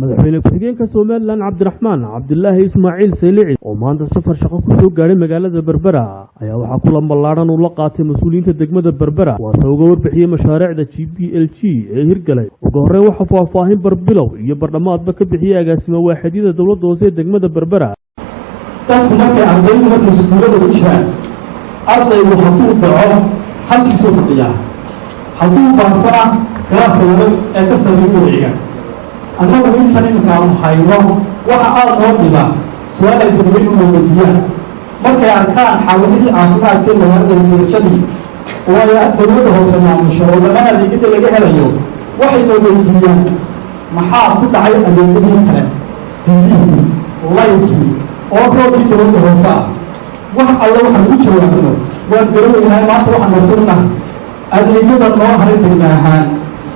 madaxweyne ku-xigeenka Soomaaliland Cabdiraxmaan Cabdullaahi Ismaaciil Saylici oo maanta safar shaqo ku soo gaaray magaalada Berbera ayaa waxa kulan ballaaran uu la qaatay mas'uuliyiinta degmada Berbera waxa uga warbixiyay mashaariicda GPLG ee hirgalay ugu horreyn waxa faahfaahin barbilow iyo bardhamaadba ka bixiyay agaasima waaxidiyada dawladda hoose ee degmada Berbera dadku markay ardaydu markay iskuulada u jiraan ardaygu hadduu dhaco halkiisuu fadhiyaa hadduu baansana galaaska ee ka sameeyo wiciga annagu intan iminkaanu hayno waxa aad noo dhiba su-aal ay dadweynu weydiiyaan markay arkaan xawilihii caafimaadka magaalada researchadii oo ay dawladda hoose maamusho oo dhammaan adeegyada laga helayo waxayna weydiiyaan maxaa ku dhacay adeegyadii kale biyihii laydkii oo roobkii dawladda hoose ah wax alle waxaan ku jawaabno waan garanaynaa maanta waxaan noqonahay adeegyada noo haray degma ahaan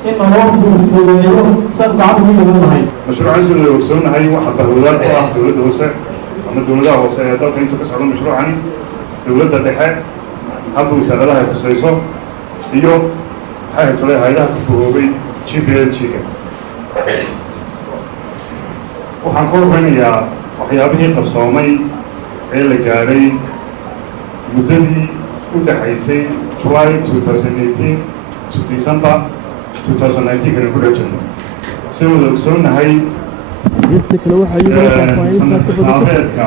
in naloo fududeeyo san gacan ugu yeelan lahayd mashruucan si wada ogsoonahay waxa bahwadaad ku ah dawladda hoose ama dawladaha hoose ee dalka intuu ka socdo mashruucani dawladda dhexe hadda wasaaradaha ay khusayso iyo maxay tole hay'adaha ku fogoobay GPLG-ga waxaan ka hormarinayaa waxyaabihii qarsoomay ee la gaadhay muddadii u dhaxaysay July 2018 to December 2019 kana ku dhajirno si wada ogsoonahay sanadka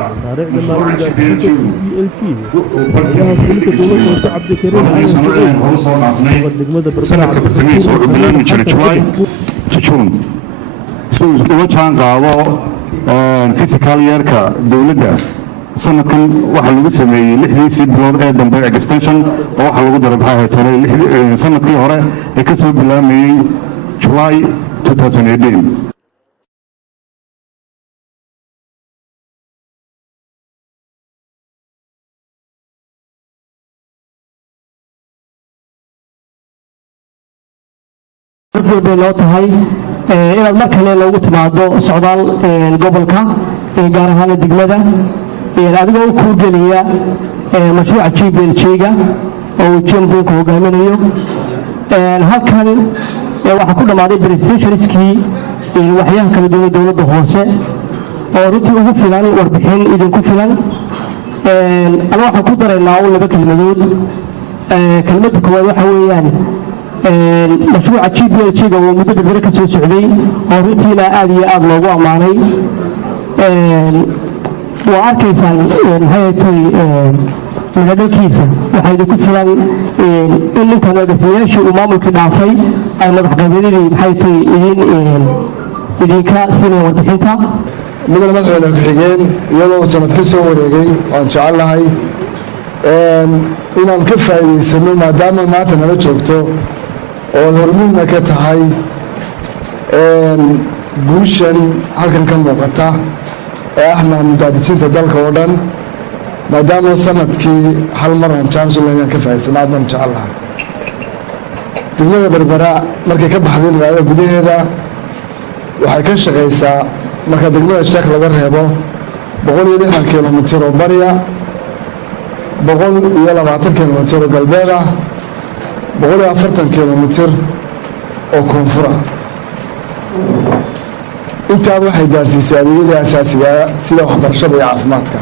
mashruuca GPLG sanadka bartamihiisa wuxuu bilaabmi jiray July to June si uu uga jaan qaado physical yearka dawladda sanadkan waxaa lagu sameeyey 6 bilood ee dambe extension oo waxaa lagu daray maxay tahay sanadkii hore ee ka soo bilaabmayay July 2018 loo tahay inaad mar kale loogu timaado socdaal gobolka gaar ahaan degmada adigoo u kuugeliya mashruuca GPLG-ga oo jambuunka hogaaminayo halkan waxaa ku dhammaaday presentationskii waxyaha kala duwan dawladda hoose oo runtii ugu filan warbixin idinku filan ana waxaan ku daraynaa un laba kelmadood kelmadda koowaad waxa weeyaan mashruuca GPLG-ga oo muddo Berbera ka soo socday oo runtiina aad iyo aad loogu ammaanay waa arkaysaan maxay tahay magaalkiisa waxay idinku filan in ninkan agaasimayaashii uu maamulkii dhaafay ay madaxqabeeladii maxay tahay idinka siinaya warbixinta midna madaxweyne ku-xigeen iyadoo sanad ka soo wareegay waan jecelahay inaan ka faa'iidaysano maadaama maanta nala joogto oo hormuudna ka tahay guushan halkan ka muuqata ee ahna mudaadijinta dalka oo dhan maadaama sanadkii hal mar aan chancellor ka faa'iidaysano aad baan jecelahay degmada Berbera markay ka baxday magaalada gudaheeda waxay ka shaqaysaa marka degmada Sheekh laga reebo 160 kilomitir oo bariya 120 kilomitir oo galbeed ah 140 kilomitir oo koonfura intaa waxay gaarsiisay adeegyada asaasiga sida waxbarashada iyo caafimaadka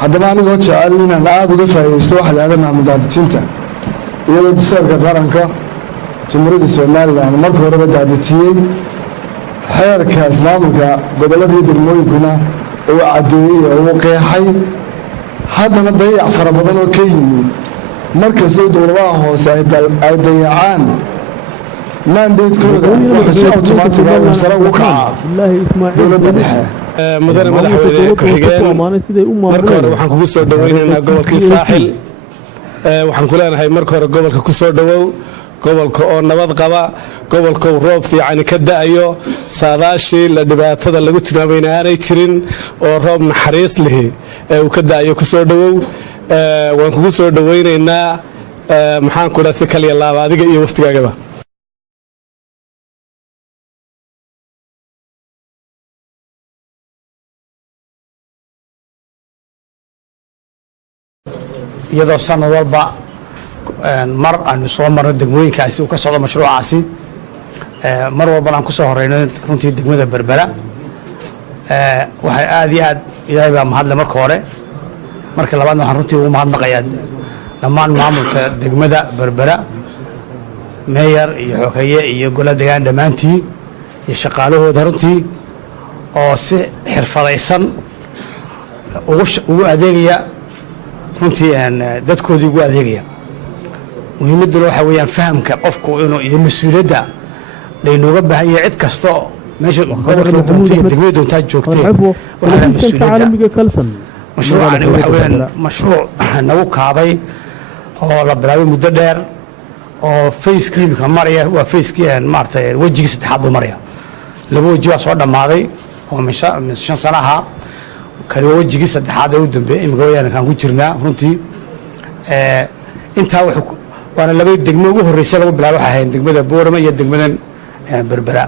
haddaba anigoo jecel inaan aada uga faa'iidaysto waxa la yidhahdaa mudaadijinta iyadoo dastuurka qaranka jamhuuriyadda Soomaaliland marka horeba daadijiyey xeerkaas maamulka gobollada iyo degmooyinkuna uu caddeeyey oo uu qeexay haddana dayac fara badan oo ka yimid markastoo dawladaha hoose ay dayacaan mandatekooda waxa si automatic ah sare ugu kaca dawladda dhexe mudane madaxweyne ku-xigeen marka hore waxaan kugu soo dhawaynaynaa gobolkii saaxil waxaan ku leenahay marka hore gobolka ku soo dhawow gobolka oo nabad qaba gobolka roob fiican ka da'ayo saadaashii la dhibaatada lagu tilmaamayna aanay jirin oo roob naxariis leh uu ka da'ayo ku soo dhawow waan kugu soo dhawaynaynaa maxaan ku dhahay si kaliya laaba adiga iyo waftigaagaba iyadoo sanad walba mar aanu soo marno degmooyinkaasi uu ka socdo mashruucaasi mar walbana aan ku soo horeyno runtii degmada berbera waxay aad iyo aad ilaahay baa mahadle marka hore marka labaadna waxaan runtii ugu mahadnaqayaa dhammaan maamulka degmada berbera meeyar iyo xogeeye iyo gola degaan dhammaantii iyo shaqaalahooda runtii oo si xirfadaysan ugu adeegaya runtii dadkoodii ugu adeegaya muhiimadduna waxaa weeyaan fahamka qofku inuu iyo mas-uuliyadda laynooga baahan yahay cid kasta meesha gobolka doonto iyo degmada doontaa joogtee waxaa mas-uuliyadda mashruucani waxa weeyaan mashruuc nagu kaabay oo la bilaabay muddo dheer oo fayskii imika maraya waa fayskii maaragtay wejigii saddexaad buu maraya laba weji waa soo dhammaaday oo min 5 sano ahaa kani waa wejigii saddexaad ee u dambeeyey imika wayaan kaan ku jirnaa runtii intaa waana laba degmo ugu horreysay lagu bilaabo waxay ahayd degmada boorama iyo degmadan berbera